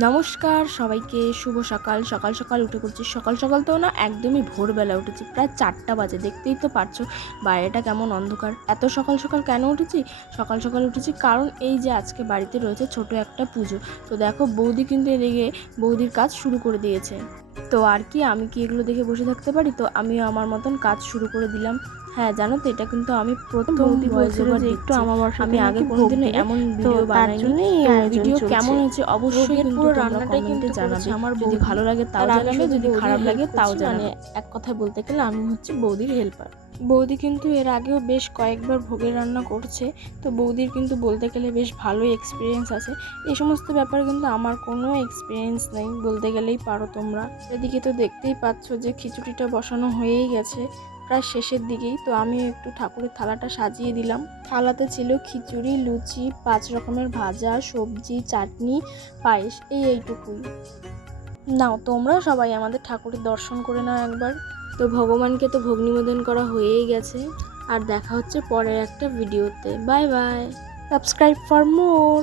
নমস্কার সবাইকে, শুভ সকাল। সকাল সকাল উঠে পড়ছি। সকাল সকাল তো না, একদমই ভোরবেলা উঠেছি, প্রায় 4টা বাজে। দেখতেই তো পারছো বাইরেটা কেমন অন্ধকার। এত সকাল সকাল কেন উঠেছি? সকাল সকাল উঠেছি কারণ এই যে আজকে বাড়িতে রয়েছে ছোট একটা পুজো। তো দেখো বৌদি কিন্তু এদিকে বৌদির কাজ শুরু করে দিয়েছে। তো আর কি, আমি কি এগুলো দেখে বসে থাকতে পারি? তো আমিও আমার মতন কাজ শুরু করে দিলাম। হ্যাঁ জানো তো, এটা কিন্তু আমি প্রথম বৌদি ভয়েস বলছিল ওভার যে একটু দিচ্ছি। আমাবস্যাতে আমি আগে নাকি ভোগ কোনোদিনও দেবে, এমন তো ভিডিও তার বানাইনি। জন্যই এই তো আয়োজন ভিডিও চলছে। কেমন হয়েছে অবশ্যই ভোগের কিন্তু পুরো তোমরা রান্নাটাই কমেন্টে কিন্তু জানাবে। করেছে আমার যদি বৌদি। ভালো লাগে তাও আর আমি জানাবে, শুধু যদি বৌদির খারাপ হেল্প লাগে তাও করছি, মানে জানাবে। এক কথায় বলতে গেলে আমি হচ্ছে বৌদির হেল্পার। বৌদি কিন্তু এর আগেও বেশ কয়েকবার ভোগের রান্না করছে। তো বৌদির কিন্তু বলতে গেলে বেশ ভালোই এক্সপিরিয়েন্স আছে। এই সমস্ত ব্যাপারে কিন্তু আমার কোনো এক্সপিরিয়েন্স নেই বলতে গেলেই পারো তোমরা। এদিকে তো দেখতেই পাচ্ছ যে খিচুড়িটা বসানো হয়েই গেছে, প্রায় শেষের দিকেই। তো আমি একটু ঠাকুরের থালাটা সাজিয়ে দিলাম। থালাতে ছিল খিচুড়ি, লুচি, 5 রকমের ভাজা, সবজি, চাটনি, পায়েস, এইটুকুই। নাও তোমরা সবাই আমাদের ঠাকুরের দর্শন করে নাও একবার। তো ভগবানকে তো ভোগ নিবেদন করা হয়েই গেছে। আর দেখা হচ্ছে পরের একটা ভিডিওতে। Bye bye. Subscribe for more.